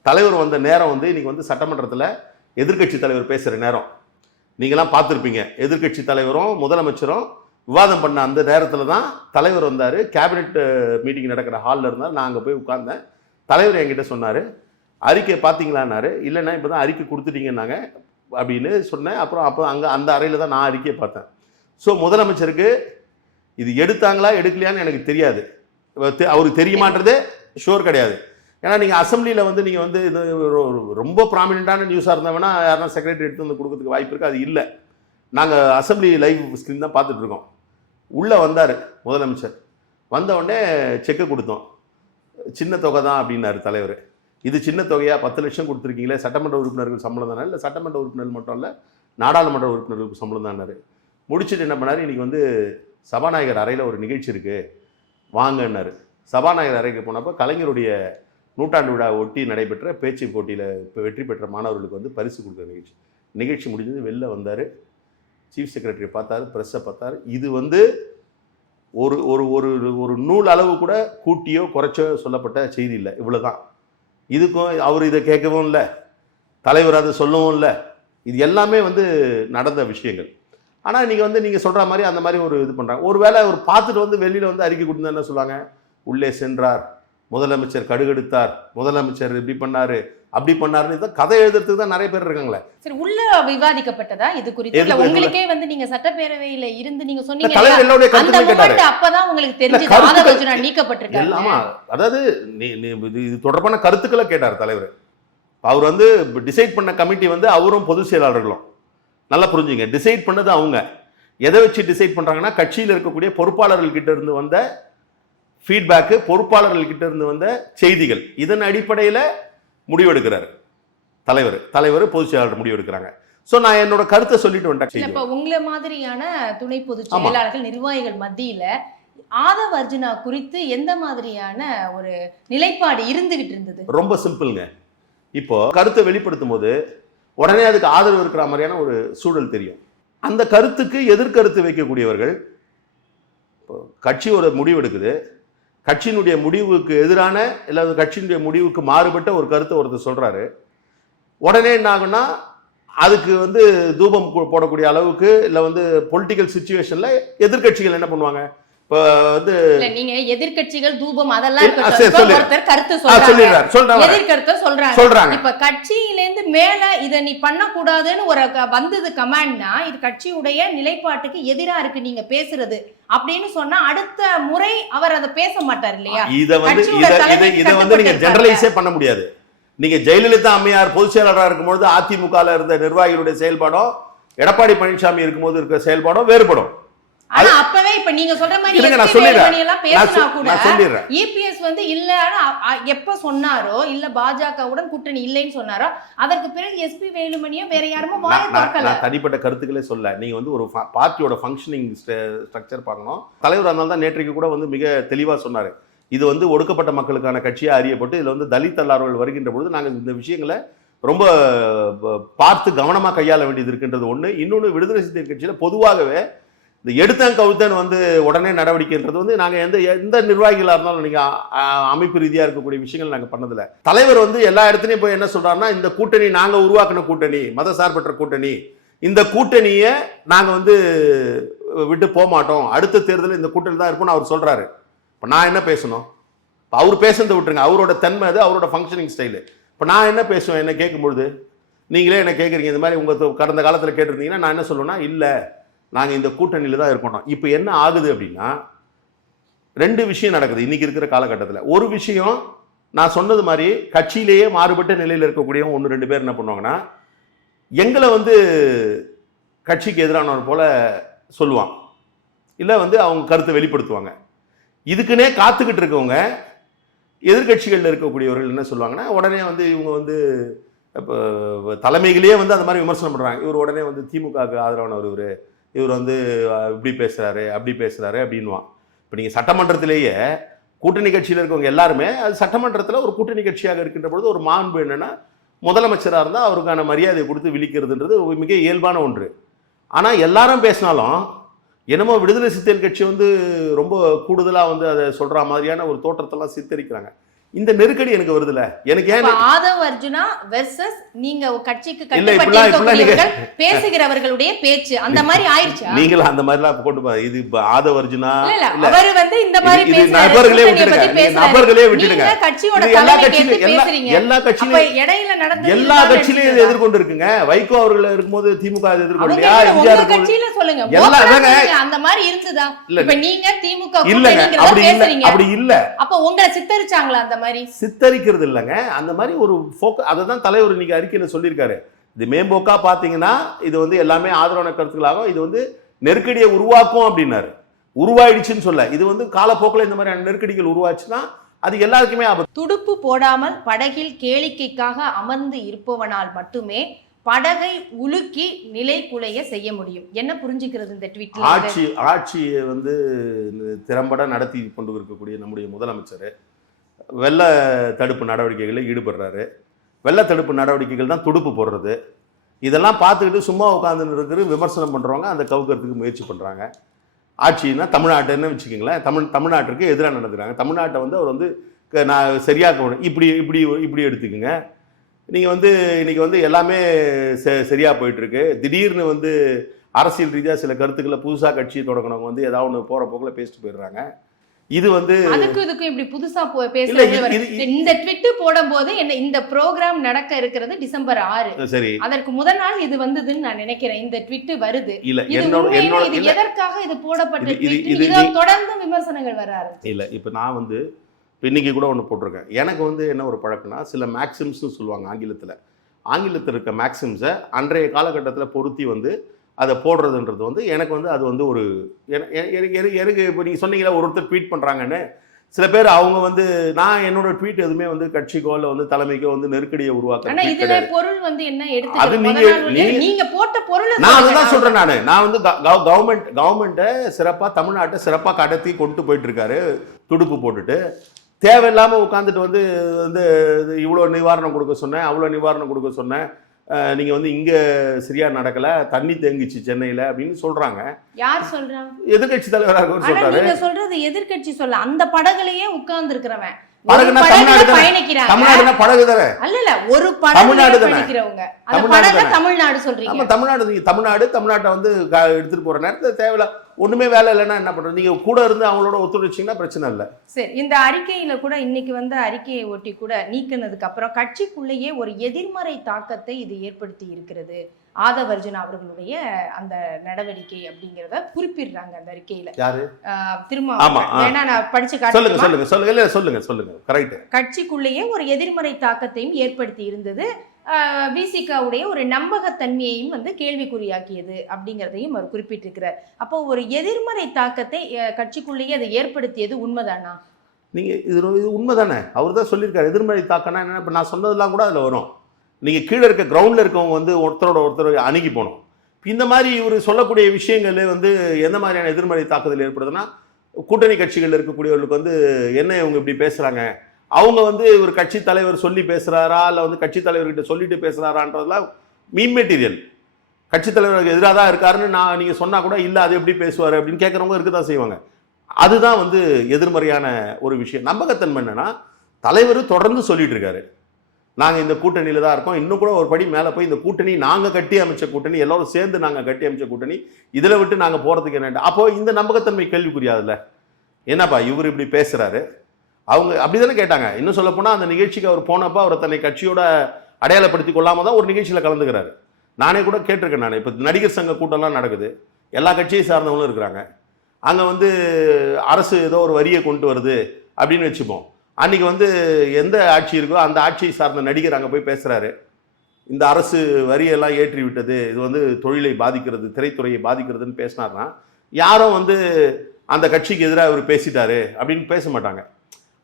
தலைவர் வந்த நேரம் வந்து இன்னைக்கு வந்து சட்டமன்றத்தில் எதிர்கட்சி தலைவர் பேசுகிற நேரம் நீங்களாம் பார்த்துருப்பீங்க. எதிர்கட்சி தலைவரும் முதலமைச்சரும் விவாதம் பண்ண அந்த நேரத்தில் தான் தலைவர் வந்தார். கேபினெட் மீட்டிங் நடக்கிற ஹாலில் இருந்தால் நான் அங்கே போய் உட்கார்ந்தேன். தலைவர் என்கிட்ட சொன்னார், அறிக்கை பார்த்தீங்களான்னாரு. இல்லைன்னா இப்போ தான் அறிக்கை கொடுத்துட்டீங்கன்னாங்க அப்படின்னு சொன்னேன். அப்போ அங்கே அந்த அறையில் தான் நான் அறிக்கையை பார்த்தேன். ஸோ முதலமைச்சருக்கு இது எடுத்தாங்களா எடுக்கலையான்னு எனக்கு தெரியாது, அவருக்கு தெரியுமான்றதே ஷோர் கிடையாது. ஏன்னா நீங்கள் அசம்பிளியில் வந்து நீங்கள் வந்து இது ரொம்ப ப்ராமினெண்ட்டான நியூஸாக இருந்தவனா யாருன்னா செக்ரட்டரி எடுத்து வந்து கொடுக்கறதுக்கு வாய்ப்பு இருக்குது. அது இல்லை. நாங்கள் அசம்பிளி லைவ் ஸ்க்ரீன் தான் பார்த்துட்ருக்கோம். உள்ளே வந்தார் முதலமைச்சர். வந்த உடனே செக்கு கொடுத்தோம். சின்ன தொகை தான் அப்படின்னாரு தலைவர். இது சின்ன தொகையாக 10 லட்சம் கொடுத்துருக்கீங்களே, சட்டமன்ற உறுப்பினர்கள் சம்பளம் தானே? இல்லை சட்டமன்ற உறுப்பினர்கள் மட்டும் இல்லை, நாடாளுமன்ற உறுப்பினர்களுக்கு சம்பளம் தானாரு. முடிச்சுட்டு என்ன பண்ணார், இன்றைக்கி வந்து சபாநாயகர் அறையில் ஒரு நிகழ்ச்சி இருக்குது வாங்கன்னாரு. சபாநாயகர் அறைக்கு போனப்போ கலைஞருடைய நூற்றாண்டு விழா ஒட்டி நடைபெற்ற பேச்சு போட்டியில் இப்போ வெற்றி பெற்ற மாணவர்களுக்கு வந்து பரிசு கொடுக்குற நிகழ்ச்சி முடிஞ்சது. வெளில வந்தார், சீஃப் செக்ரட்டரி பார்த்தாரு, ப்ரெஸ்ஸை பார்த்தாரு. இது வந்து ஒரு ஒரு ஒரு ஒரு நூல் அளவு கூட கூட்டியோ குறைச்சோ சொல்லப்பட்ட செய்தி இல்லை. இவ்வளோதான். இதுக்கும் அவர் இதை கேட்கவும் இல்லை, தலைவர் அதை சொல்லவும் இல்லை. இது எல்லாமே வந்து நடந்த விஷயங்கள். ஆனால் நீங்கள் சொல்கிற மாதிரி அந்த மாதிரி ஒரு இது பண்ணுறாங்க. ஒரு வேளை அவர் பார்த்துட்டு வந்து வெளியில் வந்து அறிக்கை கொடுத்தா என்ன சொல்லுவாங்க, உள்ளே சென்றார், முதலமைச்சர் கடுகெடுத்தார், முதலமைச்சர் இப்படி பண்ணாரு அப்படி பண்ணாருன்னு தான் கதை எழுதுறதுக்கு தான் நிறைய பேர் இருக்காங்களே. சரி, உள்ள விவாதிக்கப்பட்டதா இது குறித்து? உங்களுக்கே வந்து நீங்க சட்டப்பேரவையில இருந்து நீங்க சொன்னீங்க அப்பதான் உங்களுக்கு தெரிஞ்சது நீக்கப்பட்டிருக்காரு. ஆமா, அதாவது இது தொடர்பான கருத்துக்களை கேட்டார் தலைவர். அவர் வந்து டிசைட் பண்ண கமிட்டி வந்து அவரும் பொதுச் செயலாளர்களும். நல்லா புரிஞ்சுங்க, டிசைட் பண்ணது அவங்க. எதை வச்சு டிசைட் பண்றாங்கன்னா, கட்சியில் இருக்கக்கூடிய பொறுப்பாளர்கள் கிட்ட இருந்து வந்த ஃபீட்பேக்கு, பொறுப்பாளர்கள்கிட்ட இருந்து வந்த செய்திகள், இதன் அடிப்படையில் முடிவெடுக்கிறார் தலைவர் பொதுச் செயலாளர் முடிவெடுக்கிறாங்க. ஸோ நான் என்னோட கருத்தை சொல்லிட்டு வந்துட்டேன். இப்போ உங்களை மாதிரியான துணை பொதுச் செயலாளர்கள் நிர்வாகிகள் மத்தியில ஆதவ் அர்ஜுனா குறித்து எந்த மாதிரியான ஒரு நிலைப்பாடு இருந்துகிட்டு இருந்தது? ரொம்ப சிம்பிள்ங்க. இப்போ கருத்தை வெளிப்படுத்தும் போது உடனே அதுக்கு ஆதரவு இருக்கிற மாதிரியான ஒரு சூழல் தெரியும். அந்த கருத்துக்கு எதிர்கருத்து வைக்கக்கூடியவர்கள், கட்சி ஒரு முடிவு எடுக்குது, கட்சியினுடைய முடிவுக்கு எதிரான இல்லை கட்சியினுடைய முடிவுக்கு மாறுபட்ட ஒரு கருத்தை ஒருத்தர் சொல்றாரு, உடனே என்ன ஆகும்னா அதுக்கு தூபம் போடக்கூடிய அளவுக்கு இல்லை பொலிட்டிக்கல் சிச்சுவேஷன்ல எதிர்கட்சிகள் என்ன பண்ணுவாங்க? இப்போ நீங்க எதிர்கட்சிகள் தூபம் அதெல்லாம் ஒருத்தர் கருத்து சொல்றாங்க. இப்ப கட்சியில இருந்து மேல இத நீ பண்ண கூடாதுன்னு ஒரு வந்தது கமாண்ட்னா இது கட்சியுடைய நிலைப்பாட்டுக்கு எதிரா இருக்கு நீங்க பேசுறது அப்படின்னு சொன்னா அடுத்த முறை அவர் அதை பேச மாட்டார் இல்லையா? இதை நீங்க ஜெனரலைஸே பண்ண முடியாது. நீங்க ஜெயலலிதா அம்மையார் பொதுச் செயலாளராக இருக்கும்போது அதிமுக இருந்த நிர்வாகிகளுடைய செயல்பாடும் எடப்பாடி பழனிசாமி இருக்கும்போது இருக்கிற செயல்பாடும் வேறுபடும். ஆனா அப்பவே இப்ப நீங்க சொல்ற மாதிரி இபிஎஸ் இல்ல எப்ப சொன்னாரோ இல்ல பாஜகவுடன் கூட்டணி இல்லைன்னு சொன்னாரோ அதற்கு பிறகு எஸ்பி வேலுமணியோ வேற யாருமோ வாயை திறக்கல. தனிப்பட்ட கருத்துக்களே சொல்ல, நீங்க ஒரு பார்ட்டியோட ஃபங்க்ஷனிங் ஸ்ட்ரக்சர் பார்க்கணும். தலைவர் அதனால தான் நேற்றைக்கு கூட மிக தெளிவா சொன்னாரு, இது ஒடுக்கப்பட்ட மக்களுக்கான கட்சியாக அறியப்பட்டு இதில் தலித் அல்லாதவர்கள் வருகின்ற பொழுது நாங்கள் இந்த விஷயங்களை ரொம்ப பார்த்து கவனமாக கையாள வேண்டியது இருக்கின்றது ஒன்று. இன்னொன்று, விடுதலை சிறுத்தைகள் கட்சியில் பொதுவாகவே இந்த எடுத்தன் கவுத்தன் உடனே நடவடிக்கைன்றது நாங்கள் எந்த நிர்வாகிகளாக இருந்தாலும் நீங்கள் அமைப்பு ரீதியாக இருக்கக்கூடிய விஷயங்கள் நாங்கள் பண்ணதில்லை. தலைவர் எல்லா இடத்துலையும் போய் என்ன சொல்கிறாருன்னா, இந்த கூட்டணி நாங்கள் உருவாக்கின கூட்டணி, மத சார்பற்ற கூட்டணி, இந்த கூட்டணியை நாங்கள் விட்டு போக மாட்டோம், அடுத்த தேர்தலில் இந்த கூட்டணி தான் இருக்கும்னு அவர் சொல்கிறாரு. இப்போ நான் என்ன பேசணும்? இப்போ அவர் பேசுறதை விட்டுருங்க, அவரோட தன்மை அது, அவரோட ஃபங்க்ஷனிங் ஸ்டைலு. இப்போ நான் என்ன பேசுவேன்? என்ன கேட்கும்பொழுது நீங்களே என்ன கேட்குறீங்க, இந்த மாதிரி உங்கள் கடந்த காலத்தில் கேட்டிருந்தீங்கன்னா நான் என்ன சொல்லுவேன்னா, இல்லை நாங்கள் இந்த கூட்டணியில் தான் இருக்கணும். இப்போ என்ன ஆகுது அப்படின்னா, ரெண்டு விஷயம் நடக்குது இன்றைக்கி இருக்கிற காலகட்டத்தில். ஒரு விஷயம், நான் சொன்னது மாதிரி கட்சியிலேயே மாறுபட்ட நிலையில் இருக்கக்கூடிய ஒன்று ரெண்டு பேர் என்ன பண்ணுவாங்கன்னா, எங்களை கட்சிக்கு எதிரானவர் போல சொல்லுவாங்க, இல்லை அவங்க கருத்தை வெளிப்படுத்துவாங்க. இதுக்குன்னே காத்துக்கிட்டு இருக்கவங்க எதிர்கட்சிகளில் இருக்கக்கூடியவர்கள் என்ன சொல்லுவாங்கன்னா, உடனே இவங்க இப்போ தலைமைகளே அந்த மாதிரி விமர்சனம் பண்ணுறாங்க. இவர் உடனே திமுகவுக்கு ஆதரவானவர், இவர் இப்படி பேசுகிறாரு அப்படி பேசுகிறாரு அப்படின்வான். இப்போ நீங்கள் சட்டமன்றத்திலேயே கூட்டணி கட்சியில் இருக்கவங்க எல்லாருமே அது சட்டமன்றத்தில் ஒரு கூட்டணி கட்சியாக இருக்கின்ற பொழுது ஒரு மாண்பு என்னென்னா, முதலமைச்சராக இருந்தால் அவருக்கான மரியாதையை கொடுத்து விழிக்கிறதுன்றது மிக இயல்பான ஒன்று. ஆனால் எல்லாரும் பேசினாலும் என்னமோ விடுதலை சிறுத்தைகள் கட்சி ரொம்ப கூடுதலாக அதை சொல்கிற மாதிரியான ஒரு தோற்றத்தெல்லாம் சித்தரிக்கிறாங்க. இந்த நெருக்கடி எனக்கு வருதுல. எனக்கு ஏன் ஆதவ் அர்ஜுனா வெர்சஸ் நீங்க கட்சிக்கு கட்டுப்பட்டு பேசுகிறவர்களுடைய பேச்சு அந்த மாதிரி ஆயிருச்சு. நீங்க அந்த மாதிரி எல்லாம் கொண்டு போ. இது ஆதவ் அர்ஜுனா அவர் இந்த மாதிரி நபர்களே விட்டுடுங்க. கட்சியோட எல்லா கட்சியிலும் இடையில நடந்த எல்லா கட்சியிலும் எதிர்கொண்டு இருக்குங்க. வைகோ அவர்கள் இருக்கும்போது திமுக எதிர்கொள்ளையா, எம்ஜிஆர் கட்சியில சொல்லுங்க அந்த மாதிரி இருந்ததா? இப்ப நீங்க திமுக அப்படி இல்ல. அப்ப உங்களை சித்தரிச்சாங்களா? அந்த மாதிரி சித்தரிக்கிறது இல்லைங்க. அந்த மாதிரி ஒரு அதை தான் தலைவர் இன்னைக்கு அறிக்கையில் சொல்லியிருக்காரு. இது மேம்போக்கா பார்த்தீங்கன்னா இது எல்லாமே ஆதரவான கருத்துக்களாகும், இது நெருக்கடியை உருவாக்கும் அப்படின்னாரு. உருவாயிடுச்சுன்னு சொல்ல, இது காலப்போக்கில் இந்த மாதிரியான நெருக்கடிகள் உருவாச்சுன்னா அது எல்லாருக்குமே ஆபத்து. துடுப்பு போடாமல் படகில் கேளிக்கைக்காக அமர்ந்து இருப்பவனால் மட்டுமே படகை உலுக்கி நிலை குலைய செய்ய முடியும். என்ன புரிஞ்சுக்கிறது இந்த ட்வீட்ல? ஆட்சியை திறம்பட நடத்தி கொண்டு இருக்கக்கூடிய நம்முடைய முதலமைச்சர் வெள்ள தடுப்பு நடவடிக்கைகளில் ஈடுபடுறாரு. வெள்ள தடுப்பு நடவடிக்கைகள் தான் துடுப்பு போடுறது. இதெல்லாம் பார்த்துக்கிட்டு சும்மா உட்காந்துன்னு இருக்கிற விமர்சனம் பண்ணுறவங்க அந்த கவுக்கிறதுக்கு முயற்சி பண்ணுறாங்க. ஆட்சின்னா தமிழ்நாட்டுன்னு வச்சுக்கிங்களேன், தமிழ்நாட்டிற்கு எதிராக நடந்துக்கிறாங்க. தமிழ்நாட்டை அவர் நான் சரியாக இப்படி இப்படி இப்படி எடுத்துக்கோங்க. நீங்கள் இன்னைக்கு எல்லாமே சரியாக போயிட்டுருக்கு. திடீர்னு அரசியல் ரீதியாக சில கருத்துக்களை புதுசாக கட்சியை தொடங்கினவங்க ஏதாவது ஒன்று போகிற போக்கில் பேசிட்டு போயிடுறாங்க. இது அதுக்கு இப்படி புதுசா பேசுறது. இந்த ட்வீட் போடும்போது என்ன இந்த ப்ரோகிராம் நடக்க இருக்கிறது டிசம்பர் 6. சரி, அதற்கு முதல் நாள் இது வந்ததுன்னு நான் நினைக்கிறேன். இந்த ட்வீட் வருது. இது எதற்காக இது போடப்பட்ட ட்வீட்? தொடர்ந்து விமர்சனங்கள் வராரு. இல்ல இப்ப நான் இன்னைக்கு கூட ஒன்று போட்டிருக்கேன். எனக்கு என்ன ஒரு பழக்கம்னா, சில மேக்சிம்ஸ்னு சொல்லுவாங்க ஆங்கிலத்தில் இருக்க மேக்சிம்ஸை அன்றைய காலகட்டத்தில் பொருத்தி அதை போடுறதுன்றது எனக்கு அது ஒரு எனக்கு இப்போ நீங்கள் சொன்னீங்களா ஒருத்தர் ட்வீட் பண்ணுறாங்கன்னு, சில பேர் அவங்க வந்து நான் என்னோட ட்வீட் எதுவுமே வந்து கட்சிக்கோ இல்லை வந்து தலைமைக்கோ வந்து நெருக்கடியை உருவாக்க இதுல பொருள் வந்து என்ன அது நீங்க போட்ட பொருள் நான் அதுதான் சொல்றேன். நான் வந்து கவர்மெண்ட்டை சிறப்பா தமிழ்நாட்டை சிறப்பா கடத்தி கொண்டு போயிட்டு இருக்காரு துடுப்பு போட்டுட்டு. தேவையில்லாம உட்காந்துட்டு வந்து வந்து இவ்வளோ நிவாரணம் கொடுக்க சொன்னேன், அவ்வளோ நிவாரணம் கொடுக்க சொன்னேன், நீங்க வந்து இங்க சரியா நடக்கல, தண்ணி தேங்கிச்சு சென்னையில அப்படின்னு சொல்றாங்க. யார் சொல்றாங்க? எதிர்கட்சி தலைவராக சொல்றாரு. நீங்க சொல்றது எதிர்கட்சி சொல்ல அந்த படகுலயே உட்கார்ந்து இருக்கிறவன் தமிழ்நாடு படகு தானே. அல்ல ஒரு தமிழ்நாடு தமிழ்நாடு சொல்றீங்க. தமிழ்நாட்டை வந்து எடுத்துட்டு போற நேரத்துல தேவையில்ல ஒண்ணுமே வேலை இல்லைன்னா என்ன பண்றது? நீங்க கூட இருந்து அவங்களோட ஒத்துழைச்சிங்கன்னா பிரச்சனை இல்லை. சரி, இந்த அறிக்கையில கூட இன்னைக்கு வந்து அறிக்கையை ஒட்டி கூட நீக்கினதுக்கு அப்புறம் கட்சிக்குள்ளேயே ஒரு எதிர்மறை தாக்கத்தை இது ஏற்படுத்தி இருக்கிறது. ஆதவ் அர்ஜுனா அவர்களுடைய அந்த நடவடிக்கை அப்படிங்கிறத குறிப்பிடுறாங்க அந்த அறிக்கையில. யாரு? திரும்ப நான் படிச்சு சொல்லுங்க. கரெக்ட். கட்சிக்குள்ளேயே ஒரு எதிர்மறை தாக்கத்தையும் ஏற்படுத்தி இருந்தது. விசிகாவுடைய ஒரு நம்பகத்தன்மையையும் வந்து கேள்விக்குறியாக்கியது அப்படிங்கிறதையும் அவர் குறிப்பிட்டிருக்கிறார். அப்போ ஒரு எதிர்மறை தாக்கத்தை கட்சிக்குள்ளேயே அதை ஏற்படுத்தியது உண்மைதானா? நீங்க இது உண்மைதானே. அவர் தான் சொல்லியிருக்காரு எதிர்மறை தாக்கம்னா என்ன. இப்போ நான் சொன்னதெல்லாம் கூட அதில் வரும். நீங்கள் கீழே இருக்க கிரவுண்டில் இருக்கவங்க வந்து ஒருத்தரோட ஒருத்தர் அணுகி போகணும். இந்த மாதிரி இவர் சொல்லக்கூடிய விஷயங்கள் வந்து எந்த மாதிரியான எதிர்மறை தாக்குதல் ஏற்படுதுன்னா, கூட்டணி கட்சிகளில் இருக்கக்கூடியவர்களுக்கு வந்து என்ன இவங்க இப்படி பேசுகிறாங்க, அவங்க வந்து ஒரு கட்சி தலைவர் சொல்லி பேசுகிறாரா இல்லை வந்து கட்சி தலைவர்கிட்ட சொல்லிட்டு பேசுகிறாரான்றதுலாம் மீன் மெட்டீரியல். கட்சி தலைவருக்கு எதிராக தான் இருக்காருன்னு நீங்கள் சொன்னால் கூட இல்லை அது எப்படி பேசுவார் அப்படின்னு கேட்குறவங்க இருக்க தான் செய்வாங்க. அதுதான் வந்து எதிர்மறையான ஒரு விஷயம். நம்பகத்தன்மை என்னன்னா, தலைவர் தொடர்ந்து சொல்லிட்டு இருக்காரு நாங்கள் இந்த கூட்டணியில் தான் இருக்கோம், இன்னும் கூட ஒரு படி மேலே போய் இந்த கூட்டணி நாங்கள் கட்டி அமைச்ச கூட்டணி, எல்லோரும் சேர்ந்து நாங்கள் கட்டி அமைச்ச கூட்டணி, இதில் விட்டு நாங்கள் போகிறதுக்கு என்ன. அப்போ இந்த நம்பகத்தன்மை கேள்விக்குரியாதுல்ல. என்னப்பா இவர் இப்படி பேசுகிறாரு, அவங்க அப்படி தானே கேட்டாங்க. இன்னும் சொல்ல போனால் அந்த நிகழ்ச்சிக்கு அவர் போனப்போ அவர் தன்னை கட்சியோட அடையாளப்படுத்தி கொள்ளாமல் தான் ஒரு நிகழ்ச்சியில் கலந்துக்கிறாரு. நானே கூட கேட்டிருக்கேன். நான் இப்போ நடிகர் சங்க கூட்டம்லாம் நடக்குது, எல்லா கட்சியை சார்ந்தவங்களும் இருக்கிறாங்க. அங்கே வந்து அரசு ஏதோ ஒரு வரியை கொண்டு வருது அப்படின்னு வச்சுப்போம். அன்றைக்கி வந்து எந்த ஆட்சி இருக்கோ அந்த ஆட்சியை சார்ந்த நடிகர் அங்கே போய் பேசுகிறாரு, இந்த அரசு வரியெல்லாம் ஏற்றி விட்டது, இது வந்து தொழிலை பாதிக்கிறது, திரைத்துறையை பாதிக்கிறதுன்னு பேசினார்னா யாரும் வந்து அந்த கட்சிக்கு எதிராக அவர் பேசிட்டாரு அப்படின்னு பேச மாட்டாங்க.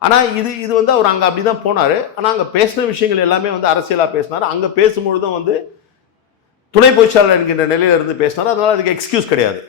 ஆனால் இது வந்து அவர் அங்கே அப்படி தான் போனார். ஆனால் அங்கே பேசின விஷயங்கள் எல்லாமே வந்து அரசியலாக பேசினார். அங்கே பேசும்பொழுதும் வந்து துணை பொதுச்செயலாளர் என்கின்ற நிலையில இருந்து பேசினார். அதனால அதுக்கு எக்ஸ்கியூஸ் கிடையாது.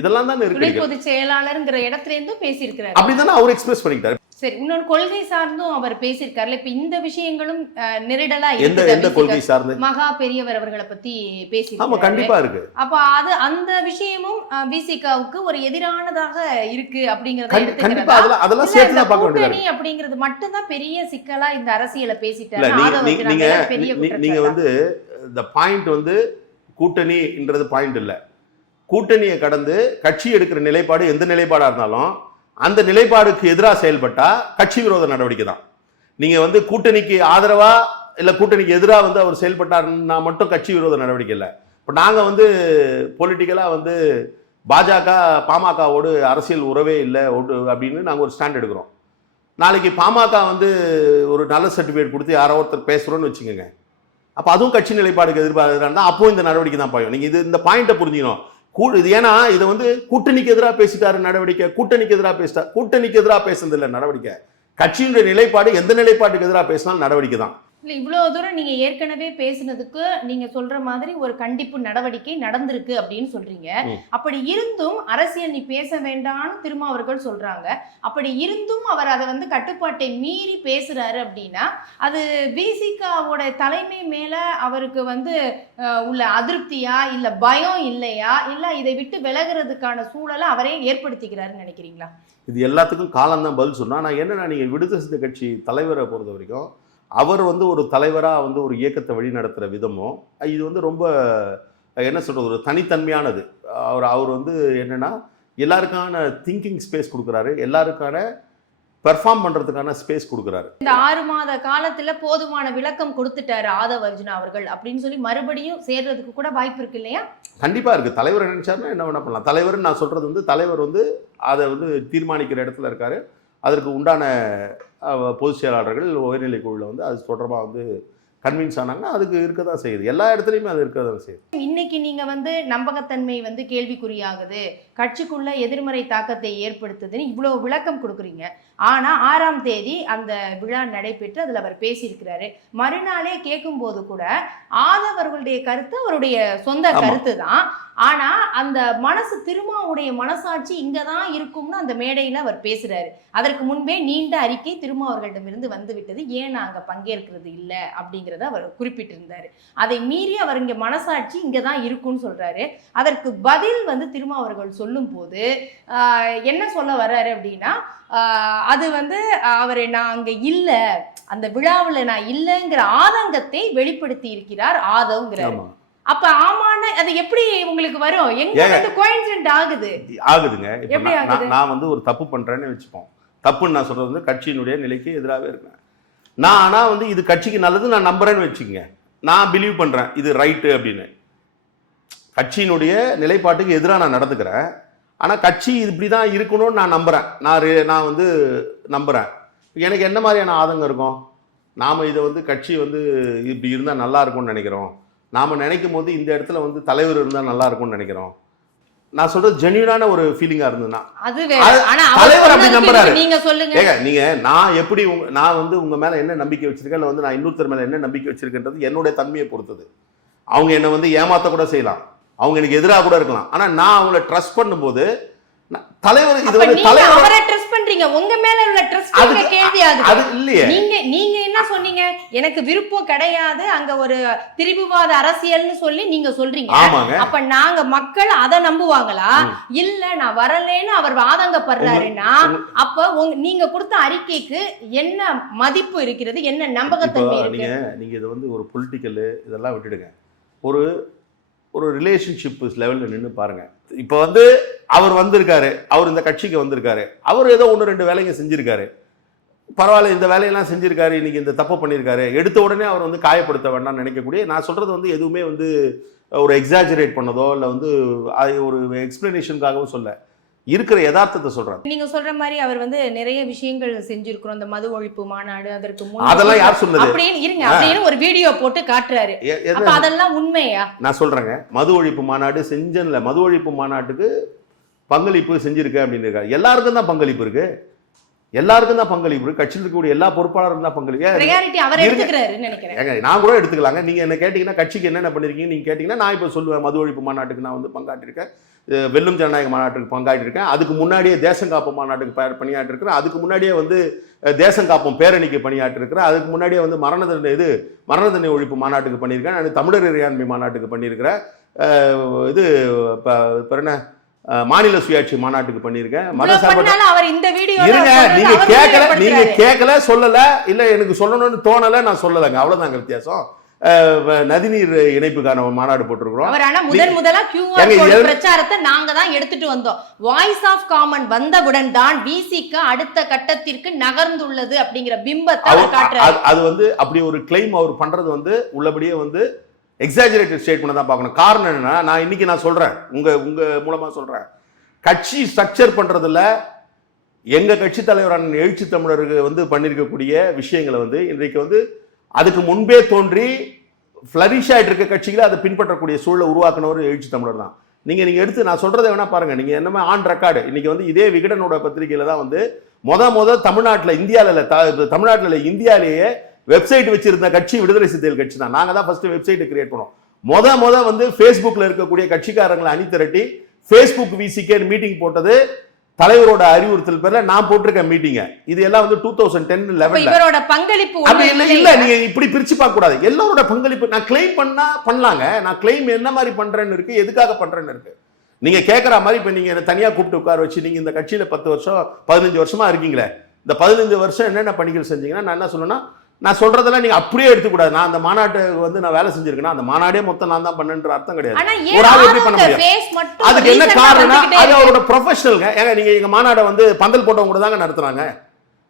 இதெல்லாம் தான் இருக்கு. துணை பொதுச் செயலாளர்ங்கிற இடத்துல இருந்தும் பேசியிருக்கிறார். அப்படிதானே அவர் எக்ஸ்பிரஸ் பண்ணிக்கிட்டாரு. சரி, இன்னொரு கொள்கை சார்ந்தும் அவர் பேசியிருக்காருல. இப்ப இந்த விஷயங்களும் நெருடலா எந்த கொள்கை சார்ந்து? மகா பெரியவர் அவர்களை பத்தி பேசியிருக்காரு. ஆமா, கண்டிப்பா இருக்கு. அப்ப அது அந்த விஷயமும் விசிகாவுக்கு ஒரு எதிரானதாக இருக்கு அப்படிங்கறத கண்டிப்பா அதெல்லாம் சேர்த்து தான் பார்க்க வேண்டியது. கூட்டணி அப்படிங்கிறது மட்டும் தான் பெரிய சிக்கலா இந்த அரசியலை பேசிட்டாரு. நீங்க வந்து இந்த பாயிண்ட் வந்து கூட்டணின்றது பாயிண்ட் இல்ல. கூட்டணியை கடந்து கட்சி எடுக்கிற நிலைப்பாடு எந்த நிலைப்பாடா இருந்தாலும் அந்த நிலைப்பாடுக்கு எதிராக செயல்பட்டா கட்சி விரோத நடவடிக்கை தான். நீங்க வந்து கூட்டணிக்கு ஆதரவா இல்ல கூட்டணிக்கு எதிராக வந்து அவர் செயல்பட்டாருன்னா மட்டும் கட்சி விரோத நடவடிக்கை இல்லை. இப்போ நாங்க வந்து பொலிட்டிக்கலா வந்து பாஜக பாமகவோடு அரசியல் உறவே இல்லை அப்படின்னு நாங்கள் ஒரு ஸ்டாண்ட் எடுக்கிறோம். நாளைக்கு பாமக வந்து ஒரு நல்ல சர்டிஃபிகேட் கொடுத்து யாரோ ஒருத்தர் பேசுறோன்னு வச்சுக்கோங்க, அப்போ அதுவும் கட்சி நிலைப்பாடுக்கு எதிர்பார்க்கிறாங்கன்னா அப்போ இந்த நடவடிக்கை தான் பாயும். நீங்க இந்த பாயிண்ட்டை புரிஞ்சுக்கணும். இது ஏன்னா இதை வந்து கூட்டணிக்கு எதிராக பேசிட்டாரு நடவடிக்கை, கூட்டணிக்கு எதிராக பேசிட்டார். கூட்டணிக்கு எதிராக பேசுறது இல்லை நடவடிக்கை, கட்சியினுடைய நிலைப்பாடு எந்த நிலைப்பாட்டுக்கு எதிராக பேசினாலும் நடவடிக்கை தான். இல்லை, இவ்வளவு தூரம் நீங்க ஏற்கனவே பேசினதுக்கு நீங்க சொல்ற மாதிரி ஒரு கண்டிப்பு நடவடிக்கை நடந்திருக்கு அப்படின்னு சொல்றீங்க. அப்படி இருந்தும் அரசியல் நீ பேச வேண்டாம்னு திருமாவர்கள் சொல்றாங்க. அப்படி இருந்தும் அவர் அதை வந்து கட்டுப்பாட்டை மீறி பேசுறாரு அப்படின்னா அது விசிகாவோட தலைமை மேல அவருக்கு வந்து உள்ள அதிருப்தியா இல்ல பயம் இல்லையா இல்ல இதை விட்டு விலகிறதுக்கான சூழலை அவரே ஏற்படுத்திக்கிறாருன்னு நினைக்கிறீங்களா? இது எல்லாத்துக்கும் காலம்தான் பதில் சொன்னா. நான் என்னன்னா, நீங்க விடுதலை சிறுத்தை கட்சி தலைவரை பொறுத்த வரைக்கும் அவர் வந்து ஒரு தலைவராக வந்து ஒரு இயக்கத்தை வழி நடத்துகிற விதமும் இது வந்து ரொம்ப என்ன சொல்கிறது, ஒரு தனித்தன்மையானது. அவர் வந்து என்னென்னா எல்லாருக்கான திங்கிங் ஸ்பேஸ் கொடுக்குறாரு, எல்லாருக்கான பெர்ஃபார்ம் பண்ணுறதுக்கான ஸ்பேஸ் கொடுக்குறாரு. இந்த 6 மாத காலத்தில் போதுமான விளக்கம் கொடுத்துட்டாரு ஆதவ் அர்ஜுனா அவர்கள் அப்படின்னு சொல்லி மறுபடியும் சேர்றதுக்கு கூட வாய்ப்பு இருக்கு இல்லையா? கண்டிப்பாக இருக்குது. தலைவர் நினைச்சாருன்னா என்ன வேணா பண்ணலாம். தலைவர்னு நான் சொல்கிறது வந்து தலைவர் வந்து அதை வந்து தீர்மானிக்கிற இடத்துல இருக்காரு. அதற்கு உண்டான பொதுச் செயலாளர்கள் உயர்நிலை குழுவில் வந்து அது தொடர்பாக வந்து கன்வின்ஸ் ஆனாங்கன்னா அதுக்கு இருக்க தான் செய்யுது. எல்லா இடத்துலையுமே அது இருக்க தான் செய்யுது. இன்னைக்கு நீங்க நம்பகத்தன்மை கேள்விக்குறியாகுது, கட்சிக்குள்ள எதிர்மறை தாக்கத்தை ஏற்படுத்துதுன்னு இவ்வளவு விளக்கம் கொடுக்குறீங்க. ஆனா 6ஆம் தேதி அந்த விழா நடைபெற்று அதுல அவர் பேசியிருக்கிறாரு. மறுநாளே கேட்கும் போது கூட ஆதவர்களுடைய கருத்து அவருடைய சொந்த கருத்து தான். ஆனா அந்த மனசு திருமாவுடைய மனசாட்சி இங்கதான் இருக்கும்னு அந்த மேடையில அவர் பேசுறாரு. அதற்கு முன்பே நீண்ட அறிக்கை திருமாவர்களிடமிருந்து வந்து விட்டது, ஏன் நாங்க பங்கேற்கிறது இல்லை அப்படிங்கிறத அவர் குறிப்பிட்டிருந்தாரு. அதை மீறி அவர் இங்க மனசாட்சி இங்கதான் இருக்கும்னு சொல்றாரு. அதற்கு பதில் திருமாவர்கள் சொல்லும் போது என்ன சொல்ல வர்றாரு அப்படின்னா, அது அவர் நான் அங்க இல்ல, அந்த விழாவில் நான் இல்லைங்கிற ஆதங்கத்தை வெளிப்படுத்தி இருக்கிறார் ஆதவ்ங்கிறார். அப்ப ஆமான்னு அது எப்படி உங்களுக்கு வரும்? எங்க கோயின்சிடென்ட் ஆகுதுங்க. இப்ப நான் ஒரு தப்பு பண்றேன்னு வச்சுப்போம். தப்புன்னு நான் சொல்றது கட்சியினுடைய நிலைக்கு எதிராகவே இருக்கேன். நான் ஆனா இது கட்சிக்கு நல்லது நான் நம்புறேன்னு வச்சுக்கோங்க. நான் பிலீவ் பண்றேன் இது ரைட்டு அப்படின்னு. கட்சியினுடைய நிலைப்பாட்டுக்கு எதிராக நான் நடந்துக்கிறேன். ஆனா கட்சி இப்படிதான் இருக்கணும்னு நான் நம்புறேன். நான் நம்புறேன். எனக்கு என்ன மாதிரியான ஆதங்கம் இருக்கும்? நாம இதை கட்சி இப்படி இருந்தா நல்லா இருக்கும்னு நினைக்கிறோம். நாம நினைக்கும் போது இந்த இடத்துல தலைவர் இருந்தா நல்லா இருக்கும்னு நினைக்கிறோம். நான் சொல்றது ஜென்யூனான ஒரு ஃபீலிங்கா இருந்ததுன்னா தலைவர் அப்படி நம்புறாரு. நீங்க நான் எப்படி நான் உங்க மேல என்ன நம்பிக்கை வச்சிருக்கேன், இல்ல நான் இன்னொருத்தர் மேல என்ன நம்பிக்கை வச்சிருக்கேன்றது என்னுடைய தன்மையை பொறுத்தது. அவங்க என்ன ஏமாத்த கூட செய்யலாம், அவங்க எனக்கு எதிராக கூட இருக்கலாம். ஆனா நான் அவங்கள ட்ரஸ்ட் பண்ணும்போது தலைவர் அவரை ட்ரஸ்ட் பண்றீங்க, உங்க மேல உள்ள ட்ரஸ்ட் கேள்வியாகுது. அது இல்லையே. நீங்க என்ன சொன்னீங்க, எனக்கு விருப்பம் கிடையாது அங்க ஒரு திரிபுவாத அரசியல்னு சொல்லி நீங்க சொல்றீங்க. அப்ப நாங்க மக்கள் அதை நம்புவாங்களா? இல்ல நான் வரலன்னு அவர் ஆதங்கப்படுறாருன்னா அப்ப நீங்க கொடுத்த அறிக்கைக்கு என்ன மதிப்பு இருக்கிறது, என்ன நம்பகத்தன்மை இருக்கு? நீங்க இது ஒரு பொலிட்டிக்கல் இதெல்லாம் விட்டுடுங்க. ஒரு ரிலேஷன்ஷிப் லெவலில் நின்று பாருங்க. இப்போ அவர் வந்திருக்காரு, அவர் இந்த கட்சிக்கு வந்திருக்காரு, அவர் ஏதோ 1-2 வேலைங்க செஞ்சிருக்காரு, பரவாயில்ல இந்த வேலையெல்லாம் செஞ்சிருக்காரு, இன்னைக்கு இந்த தப்பு பண்ணியிருக்காரு, எடுத்த உடனே அவர் காயப்படுத்த வேண்டாம்னு நினைக்கக்கூடிய, நான் சொல்றது எதுவுமே ஒரு எக்ஸாஜரேட் பண்ணதோ இல்லை ஒரு எக்ஸ்பிளனேஷனுக்காகவும் சொல்ல, இருக்கிற யதார்த்தத்தை சொல்றாங்க. நீங்க சொல்ற மாதிரி அவர் நிறைய விஷயங்கள் செஞ்சிருக்கிறோம், இந்த மது ஒழிப்பு மாநாடு, அதற்கு அதெல்லாம் யார் சொன்னது அப்படின்னு ஒரு வீடியோ போட்டு காட்டுறாரு. அப்ப அதெல்லாம் உண்மையா? நான் சொல்றேங்க, மது ஒழிப்பு மாநாடு செஞ்சல, மது ஒழிப்பு மாநாட்டுக்கு பங்களிப்பு செஞ்சிருக்க அப்படின்னு இருக்காரு. எல்லாருக்கும் தான் பங்களிப்பு இருக்கு, எல்லாருக்கும் தான் பங்களிப்பு இருக்கு. கட்சியில் இருக்கக்கூடிய எல்லா பொறுப்பாளருக்கும் தான் பங்களிப்பு. நான் கூட எடுத்துக்கலாங்க. நீங்க என்ன கேட்டீங்கன்னா கட்சிக்கு என்னென்ன பண்ணிருக்கீங்க நீங்க கேட்டீங்கன்னா நான் இப்ப சொல்லுவேன், மது ஒழிப்பு மாநாட்டுக்கு நான் பங்காற்றிருக்கேன், வெல்லும் ஜனநாயக மாநாட்டுக்கு பங்காற்றிருக்கேன், அதுக்கு முன்னாடியே தேசங்காப்பம் மாநாட்டுக்கு பணியாற்றிருக்கிறேன், அதுக்கு முன்னாடியே தேசங்காப்பம் பேரணிக்கு பணியாற்றிருக்கிறேன், அதுக்கு முன்னாடியே மரண தண்டனை ஒழிப்பு மாநாட்டுக்கு பண்ணியிருக்கேன், தமிழர் இறையாண்மை மாநாட்டுக்கு பண்ணியிருக்கிறேன், என்ன மாநில சுயாட்சி மாநாட்டுக்கு பண்ணியிருக்கேன். நீங்க கேட்கல சொல்லல, இல்ல எனக்கு சொல்லணும்னு தோணல, நான் சொல்லலைங்க, அவ்வளவுதாங்க வித்தியாசம். நதிநீர் இணைப்புக்கான மாநாடு போட்டிருக்கிறோம். முதலா பிரச்சாரத்தை நாங்க தான் எடுத்துட்டு வந்தோம். வாய்ஸ் ஆஃப் காமன் வந்தவுடன் தான் விசிக்கு அடுத்த கட்டத்திற்கு நகர்ந்துள்ளது அப்படிங்கிற பிம்பத்தை காட்டுறாரு. அது அப்படி ஒரு கிளைம் அவர் பண்றது உள்ளபடியே எக்ஸாஜரேட்டட் ஸ்டேட்மெண்ட் தான் பார்க்கணும். காரணம் என்னன்னா, நான் இன்னைக்கு சொல்றேன், உங்க மூலமா சொல்றேன், கட்சி ஸ்ட்ரக்சர் பண்றதுல எங்க கட்சி தலைவரான எழுச்சி தமிழருக்கு பண்ணிருக்கக்கூடிய விஷயங்களை இன்றைக்கு அதுக்கு முன்பே தோன்றி ஃபிளரிஷ் ஆயிட்டு இருக்க கட்சிகளை அதை பின்பற்றக்கூடிய சூழலை உருவாக்குனவர் எழுச்சி தமிழர் தான். நீங்க எடுத்து நான் சொல்றதை வேணா பாருங்க. நீங்க என்னமே ஆன் ரெக்கார்டு இன்னைக்கு இதே விகடனோட பத்திரிகையில தான் தமிழ்நாட்டில் இந்தியாவிலேயே வெப்சைட் வச்சிருந்த கட்சி விடுதலை சிறுத்தைகள் கட்சி தான். நாங்க தான் ஃபர்ஸ்ட் வெப்சைட் கிரியேட் பண்ணோம். ஃபேஸ்புக்ல இருக்கக்கூடிய கட்சிக்காரங்களை அணி திரட்டி ஃபேஸ்புக் விசிகே மீட்டிங் போட்டது தலைவரோட அறிவுறுத்தல் பேர்ல நான் போட்டிருக்கேன் மீட்டிங்க. இது எல்லாம் 2010-11 இவரோட பங்களிப்பு இல்ல. நீங்க இப்படி பிரிச்சு பார்க்க கூடாது. எல்லாரோட பங்களிப்பு நான் கிளைம் பண்ணலாங்க. நான் கிளைம் என்ன மாதிரி பண்றேன்னு இருக்கு, எதுக்காக பண்றேன்னு இருக்கு. நீங்க கேட்கற மாதிரி இப்ப நீங்க தனியா கூப்பிட்டு உட்கார வச்சு நீங்க இந்த கட்சியில 10 வருஷம் 15 வருஷமா இருக்கீங்களே, இந்த 15 வருஷம் என்னென்ன பணிகள் செஞ்சீங்கன்னா, நான் என்ன சொல்லணும்னா, நான் சொல்றதெல்லாம் நீங்க அப்படியே எடுத்துக்கூடாது. நான் அந்த மாநாட்டு நான் வேலை செஞ்சிருக்கேன், அந்த மாநாடே மொத்தம் நான் தான் பண்ணன்ற அர்த்தம் கிடையாது. ஒரு ஆள் எப்படி பண்ண முடியும்? அதுக்கு என்ன காரணம்? அது அவரோட ப்ரொஃபஷனல்ங்க. ஏங்க நீங்க எங்க மாநாட்டை பந்தல் போட்டவங்க கூட தாங்க நடத்துறாங்க.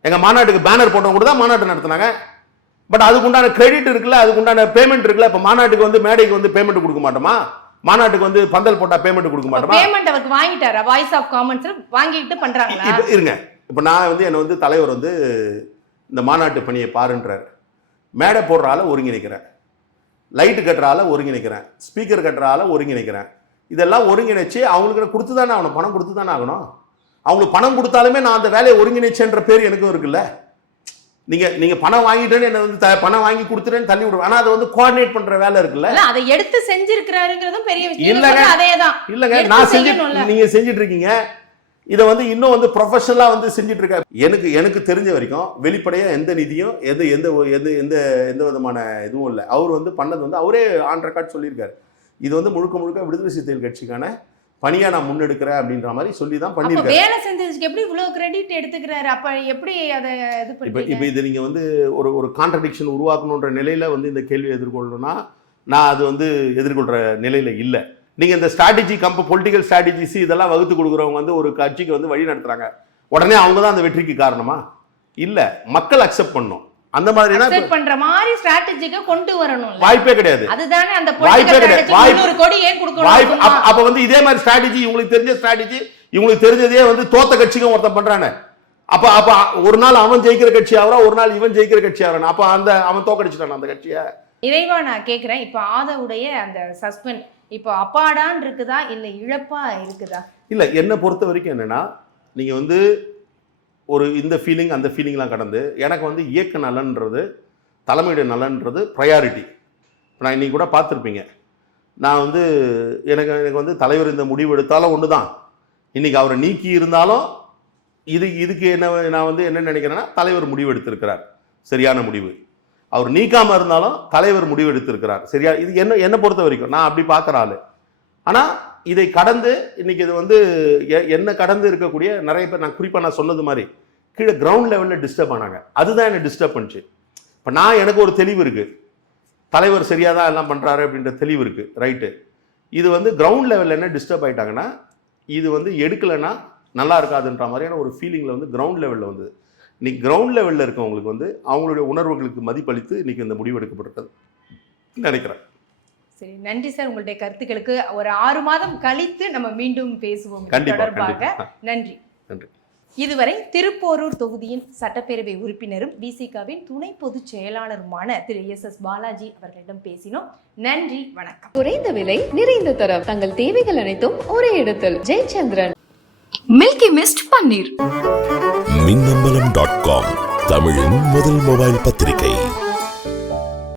எங்க மாநாட்டுக்கு பேனர் போட்டவங்க கூட தான் மாநாட்டை நடத்துனாங்க. பட் அதுக்கு உண்டான கிரெடிட் இருக்குல்ல, அதுக்கு உண்டான பேமெண்ட் இருக்குல்ல. இப்ப மாநாட்டுக்கு மேடைக்கு பேமெண்ட் கொடுக்க மாட்டோமா? மாநாட்டுக்கு பந்தல் போட்டா பேமெண்ட் கொடுக்க மாட்டோமா? பேமெண்ட் அவருக்கு வாங்கிட்டாரா? வாய்ஸ் ஆஃப் காமன்ஸ் வாங்கிட்டு பண்றாங்களா? இருங்க, இப்ப நான் என்ன தலைவர் இந்த மாநாட்டு பணியை பாருன்றாரு. மேடை போடுற ஆளை ஒருங்கிணைக்கிறேன், லைட்டு கட்டுற ஆளை ஒருங்கிணைக்கிறேன், ஸ்பீக்கர் கட்டுற ஆளை ஒருங்கிணைக்கிறேன். இதெல்லாம் ஒருங்கிணைச்சு அவங்களுக்கு கொடுத்து தானே ஆகணும், பணம் கொடுத்து தானே ஆகணும். அவங்களுக்கு பணம் கொடுத்தாலுமே நான் அந்த வேலையை ஒருங்கிணைச்சேன்ற பேர் எனக்கும் இருக்குல்ல. நீங்க பணம் வாங்கிட்டேன்னு என்ன வந்து பணம் வாங்கி கொடுத்துட்டேன்னு தள்ளி விடுவேன். ஆனா அதை வந்து கோஆர்டினேட் பண்ற வேலை இருக்குல்ல, அதை எடுத்து செஞ்சிருக்கிறாருங்கிறதும் பெரிய விஷயம். இல்லங்க நான் நீங்க செஞ்சுட்டு இருக்கீங்க. இதை வந்து இன்னும் வந்து ப்ரொஃபஷனலா வந்து செஞ்சுட்டு இருக்க. எனக்கு தெரிஞ்ச வரைக்கும் வெளிப்படையா எந்த நிதியும் எந்த விதமான இதுவும் இல்லை. அவர் வந்து பண்ணது வந்து அவரே ஆன் ரெக்கார்ட் சொல்லியிருக்காரு. இது வந்து முழுக்க முழுக்க விடுதலை சிறுத்தைகள் கட்சிக்கான பணியா நான் முன்னெடுக்கிறேன் அப்படின்ற மாதிரி சொல்லி தான் பண்ணிருக்காரு. வேலை செஞ்சதுக்கு எப்படி இவ்வளவு கிரெடிட் எடுத்துக்கிறாரு? அப்ப எப்படி அதை இது பண்றீங்க? இப்போ இது நீங்க வந்து ஒரு கான்ட்ரடிக்ஷன் உருவாக்கணுன்ற நிலையில வந்து இந்த கேள்வியை எதிர்கொள்ளணும்னா நான் அது வந்து எதிர்கொள்ற நிலையில இல்லை. நீங்க இந்த ஸ்ட்ராட்டஜி பொலிட்டிக்கல் ஸ்ட்ராட்டஜிஸ் இதெல்லாம் வகுத்து கொடுக்குறவங்க வந்து ஒரு கட்சிக்கு வந்து வழி நடத்துறாங்க, உடனே அவங்க தான் அந்த வெற்றிக்கு காரணமா? இல்ல, மக்கள் அக்செப்ட் பண்ணும். அந்த மாதிரினா பண்ற மாதிரி ஸ்ட்ராட்டஜிக்கு கொண்டு வரணும். வாய்ப்பே கிடையாது. அதுதானே அந்த பொலிட்டிக்கல் ஸ்ட்ராட்டஜி 300 கோடி ஏன் கொடுக்கணும்? அப்ப வந்து இதே மாதிரி ஸ்ட்ராட்டஜி உங்களுக்கு தெரிஞ்ச ஸ்ட்ராட்டஜி இவங்களுக்கு தெரிஞ்சதே வந்து தோத்த கட்சிக்கும் ஒருத்தன் பண்றானே. அப்ப ஒரு நாள் அவன் ஜெயிக்கிற கட்சி ஆவறா, ஒரு நாள் இவன் ஜெயிக்கிற கட்சி ஆவறான். அப்ப அவன் தோக்கடிச்சிட்டான் அந்த கட்சியை. இறைவா நான் கேக்குறேன், இப்ப ஆதவுடைய அந்த சஸ்பெண்ட் இப்போ அப்பாடான் இருக்குதா இல்ல இழப்பா இருக்குதா? இல்ல, என்னை பொறுத்த வரைக்கும் என்னன்னா, நீங்க வந்து ஒரு இந்த ஃபீலிங் அந்த ஃபீலிங்லாம் கடந்து எனக்கு வந்து இயக்க நலன்றது, தலைமையுடைய நலன்றது ப்ரையாரிட்டி. நான் இன்னைக்கு கூட பார்த்துருப்பீங்க, நான் வந்து எனக்கு வந்து தலைவர் இந்த முடிவு எடுத்தாலும் ஒன்று தான், இன்னைக்கு அவரை நீக்கி இருந்தாலும் இதுக்கு நான் வந்து என்ன நினைக்கிறேன்னா, தலைவர் முடிவு எடுத்திருக்கிறார், சரியான முடிவு. அவர் நீக்காம இருந்தாலும் தலைவர் முடிவு எடுத்திருக்கிறார், சரியா? இது என்னை பொறுத்த வரைக்கும் நான் அப்படி பார்க்குற ஆளு. ஆனால் இதை கடந்து இன்னைக்கு இது வந்து என்ன கடந்து இருக்கக்கூடிய நிறைய பேர், நான் குறிப்பாக நான் சொன்னது மாதிரி கீழே கிரவுண்ட் லெவலில் டிஸ்டர்ப் ஆனாங்க. அதுதான் என்னை டிஸ்டர்ப் பண்ணுச்சு. இப்போ எனக்கு ஒரு தெளிவு இருக்குது, தலைவர் சரியாக தான் எல்லாம் பண்ணுறாரு அப்படின்ற தெளிவு இருக்குது, ரைட்டு. இது வந்து கிரவுண்ட் லெவலில் என்ன டிஸ்டர்ப் ஆகிட்டாங்கன்னா, இது வந்து எடுக்கலைன்னா நல்லா இருக்காதுன்ற மாதிரியான ஒரு ஃபீலிங்கில் வந்து கிரவுண்ட் லெவலில் வந்து இன்னைக்கு கிரவுண்ட் லெவலில் இருக்கவங்களுக்கு வந்து அவங்களுடைய உணர்வுகளுக்கு மதிப்பளித்து இன்னைக்கு இந்த முடிவு எடுக்கப்பட்டது நினைக்கிறேன். சரி, நன்றி சார். உங்களுடைய கருத்துக்களுக்கு ஒரு 6 மாதம் கழித்து நம்ம மீண்டும் பேசுவோம் தொடர்பாக. நன்றி. நன்றி. இதுவரை திருப்போரூர் தொகுதியின் சட்டப்பேரவை உறுப்பினரும் விசிகாவின் துணை பொதுச் செயலாளருமான திரு SS பாலாஜி அவர்களிடம் பேசினோம். நன்றி, வணக்கம். குறைந்த விலை, நிறைந்த தரம், தங்கள் தேவைகள் அனைத்தும் ஒரே இடத்தில். ஜெயச்சந்திரன் மில்கி மிஸ்ட் பன்னீர். மின்னம்பலம்.com தமிழின் முதல் மொபைல் பத்திரிகை.